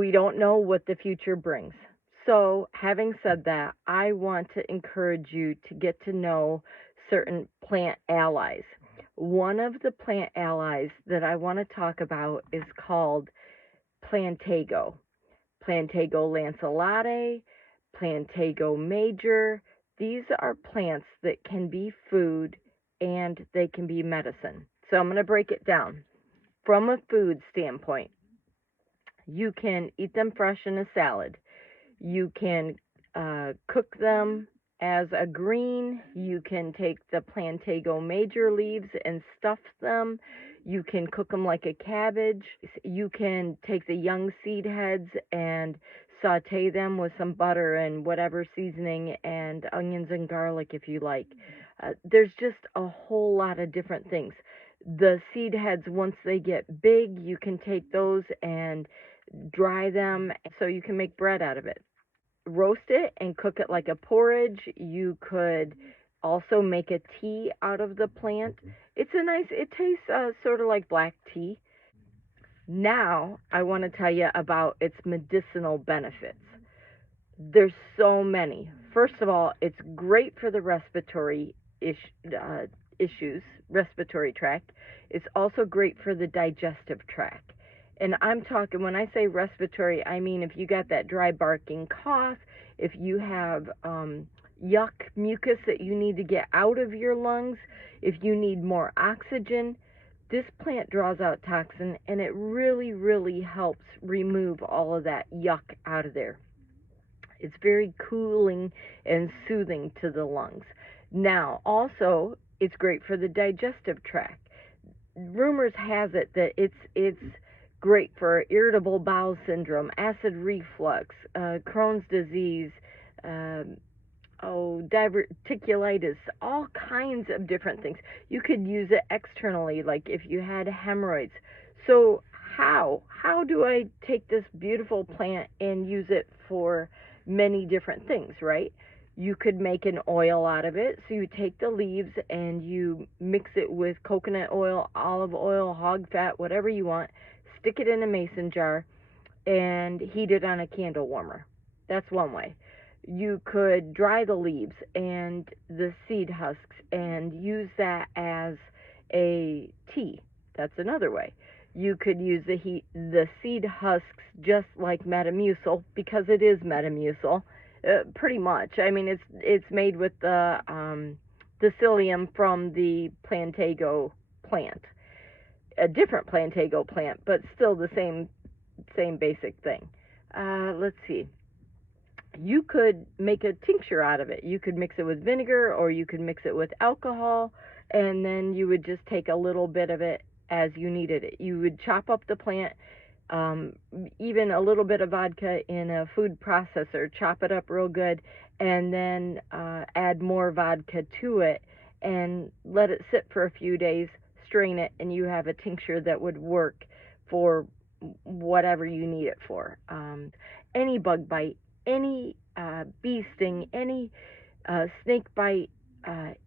we don't know what the future brings. So, having said that, I want to encourage you to get to know certain plant allies. One of the plant allies that I want to talk about is called Plantago. Plantago lanceolata, Plantago major. These are plants that can be food and they can be medicine. So I'm going to break it down. From a food standpoint, you can eat them fresh in a salad. You can cook them as a green. You can take the Plantago major leaves and stuff them. You can cook them like a cabbage. You can take the young seed heads and saute them with some butter and whatever seasoning and onions and garlic if you like. There's just a whole lot of different things. The seed heads, once they get big, you can take those and dry them so you can make bread out of it. Roast it and cook it like a porridge. You could also make a tea out of the plant. It tastes sort of like black tea. Now, I want to tell you about its medicinal benefits. There's so many. First of all, it's great for the issues, respiratory tract. It's also great for the digestive tract. And I'm talking, when I say respiratory, I mean if you got that dry barking cough, if you have yuck mucus that you need to get out of your lungs, if you need more oxygen, this plant draws out toxin and it really, really helps remove all of that yuck out of there. It's very cooling and soothing to the lungs. Now, also, it's great for the digestive tract. Rumors has it that it's great for irritable bowel syndrome, acid reflux, Crohn's disease, diverticulitis, all kinds of different things. You could use it externally, like if you had hemorrhoids. So how do I take this beautiful plant and use it for many different things, right? You could make an oil out of it. So you take the leaves and you mix it with coconut oil, olive oil, hog fat, whatever you want. Stick it in a mason jar and heat it on a candle warmer. That's one way. You could dry the leaves and the seed husks and use that as a tea. That's another way. You could use the seed husks just like Metamucil, because it is Metamucil, pretty much. I mean, it's made with the psyllium from the Plantago plant, a different Plantago plant, but still the same basic thing. Let's see. You could make a tincture out of it. You could mix it with vinegar, or you could mix it with alcohol, and then you would just take a little bit of it as you needed it. You would chop up the plant, even a little bit of vodka in a food processor, chop it up real good, and then add more vodka to it and let it sit for a few days, strain it, and you have a tincture that would work for whatever you need it for. Any bug bite, any bee sting, any snake bite,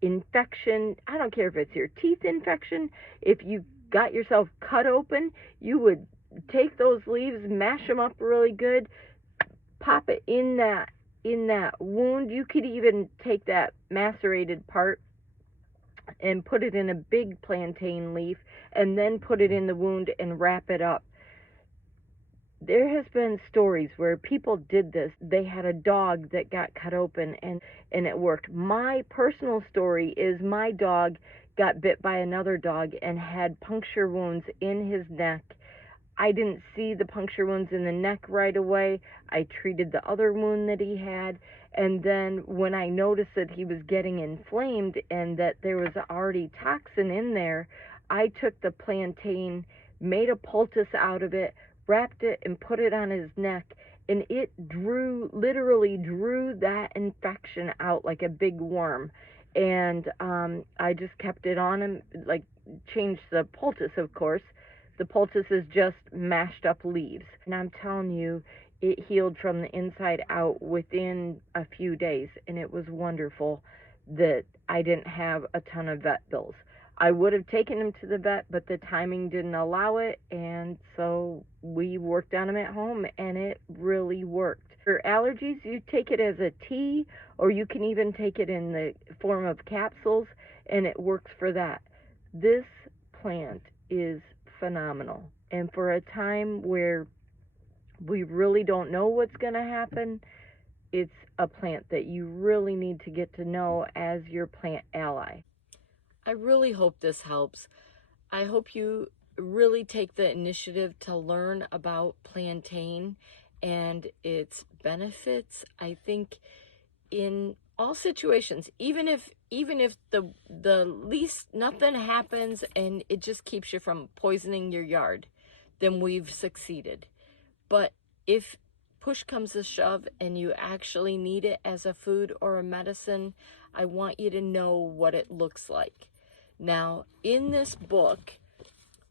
infection. I don't care if it's your teeth infection. If you got yourself cut open, you would take those leaves, mash them up really good, pop it in that wound. You could even take that macerated part and put it in a big plantain leaf and then put it in the wound and wrap it up. There has been stories where people did this. They had a dog that got cut open and it worked. My personal story is my dog got bit by another dog and had puncture wounds in his neck. I didn't see the puncture wounds in the neck right away. I treated the other wound that he had, and then when I noticed that he was getting inflamed and that there was already toxin in there, I took the plantain, made a poultice out of it, wrapped it and put it on his neck, and it literally drew that infection out like a big worm. And I just kept it on him, like changed the poultice, of course. The poultice is just mashed up leaves. And I'm telling you, it healed from the inside out within a few days, and it was wonderful that I didn't have a ton of vet bills. I would have taken him to the vet, but the timing didn't allow it, and so we worked on him at home, and it really worked. For allergies, you take it as a tea, or you can even take it in the form of capsules, and it works for that. This plant is phenomenal, and for a time where we really don't know what's going to happen, it's a plant that you really need to get to know as your plant ally. I really hope this helps. I hope you really take the initiative to learn about plantain and its benefits. I think in all situations, even if the least nothing happens and it just keeps you from poisoning your yard, then we've succeeded. But if push comes to shove and you actually need it as a food or a medicine, I want you to know what it looks like. Now, in this book,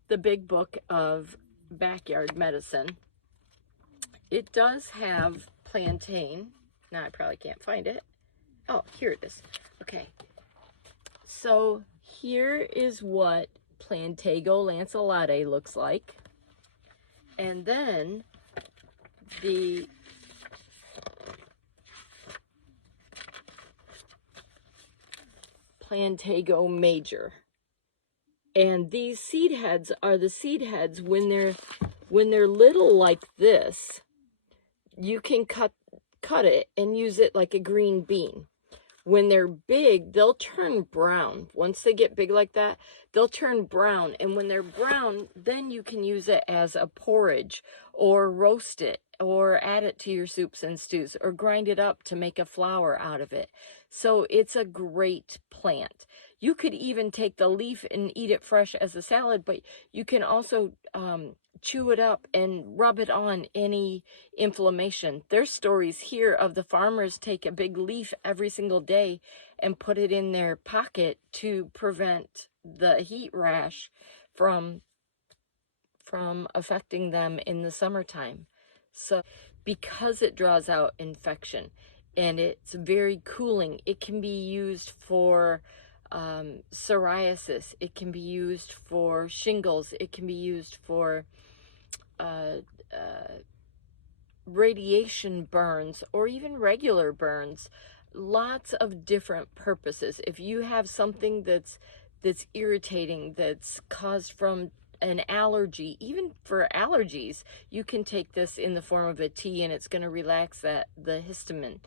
the big book of backyard medicine, it does have plantain. Now I probably can't find it. Oh, here it is. Okay. So here is what Plantago lanceolata looks like. And then the Plantago major. And these seed heads are the seed heads when they're little like this. You can cut it and use it like a green bean. When they're big, they'll turn brown. Once they get big like that, they'll turn brown. And when they're brown, then you can use it as a porridge or roast it or add it to your soups and stews or grind it up to make a flour out of it. So it's a great plant. You could even take the leaf and eat it fresh as a salad, but you can also chew it up and rub it on any inflammation. There's stories here of the farmers take a big leaf every single day and put it in their pocket to prevent the heat rash from affecting them in the summertime. So because it draws out infection and it's very cooling, it can be used for psoriasis, it can be used for shingles, it can be used for radiation burns or even regular burns. Lots of different purposes. If you have something that's irritating, that's caused from an allergy, even for allergies, you can take this in the form of a tea and it's going to relax the histamine.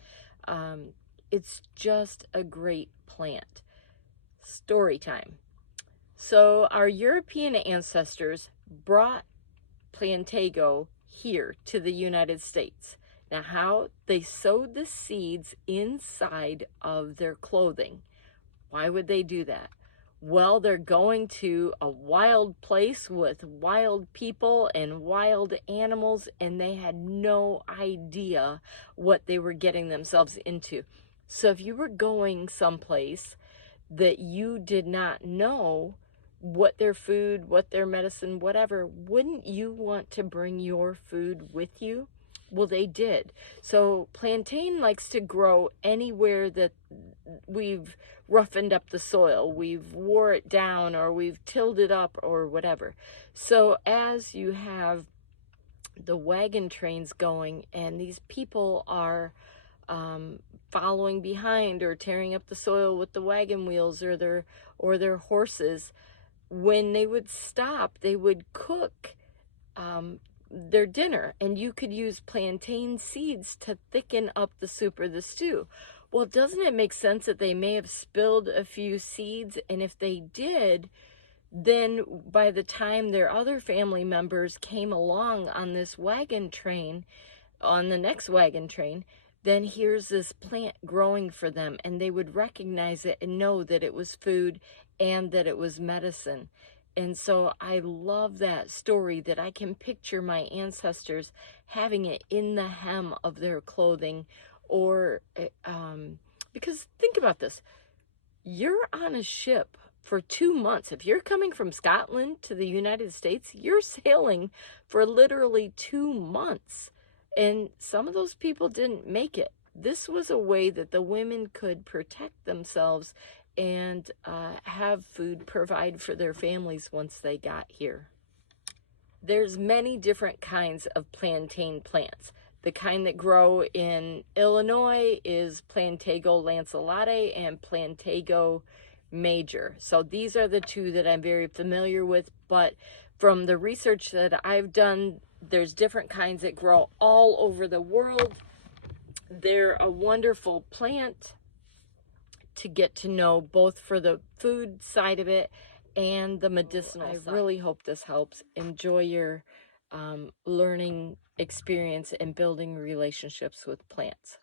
It's just a great plant. Story time. So our European ancestors brought Plantago here to the United States. Now, how they sowed the seeds inside of their clothing. Why would they do that? Well, they're going to a wild place with wild people and wild animals, and they had no idea what they were getting themselves into. So if you were going someplace that you did not know what their food, what their medicine, whatever, wouldn't you want to bring your food with you? Well, they did. So plantain likes to grow anywhere that we've roughened up the soil, we've wore it down, or we've tilled it up, or whatever. So as you have the wagon trains going and these people are following behind or tearing up the soil with the wagon wheels or their horses, when they would stop, they would cook their dinner, and you could use plantain seeds to thicken up the soup or the stew. Well, doesn't it make sense that they may have spilled a few seeds? And if they did, then by the time their other family members came along on this wagon train, on the next wagon train, then here's this plant growing for them, and they would recognize it and know that it was food and that it was medicine. And so I love that story, that I can picture my ancestors having it in the hem of their clothing, or because think about this, you're on a ship for 2 months. If you're coming from Scotland to the United States, you're sailing for literally 2 months. And some of those people didn't make it. This was a way that the women could protect themselves and have food provide for their families once they got here. There's many different kinds of plantain plants. The kind that grow in Illinois is Plantago lanceolata and Plantago major. So these are the two that I'm very familiar with, but from the research that I've done, there's different kinds that grow all over the world. They're a wonderful plant to get to know, both for the food side of it and the medicinal side. I really hope this helps. Enjoy your learning experience and building relationships with plants.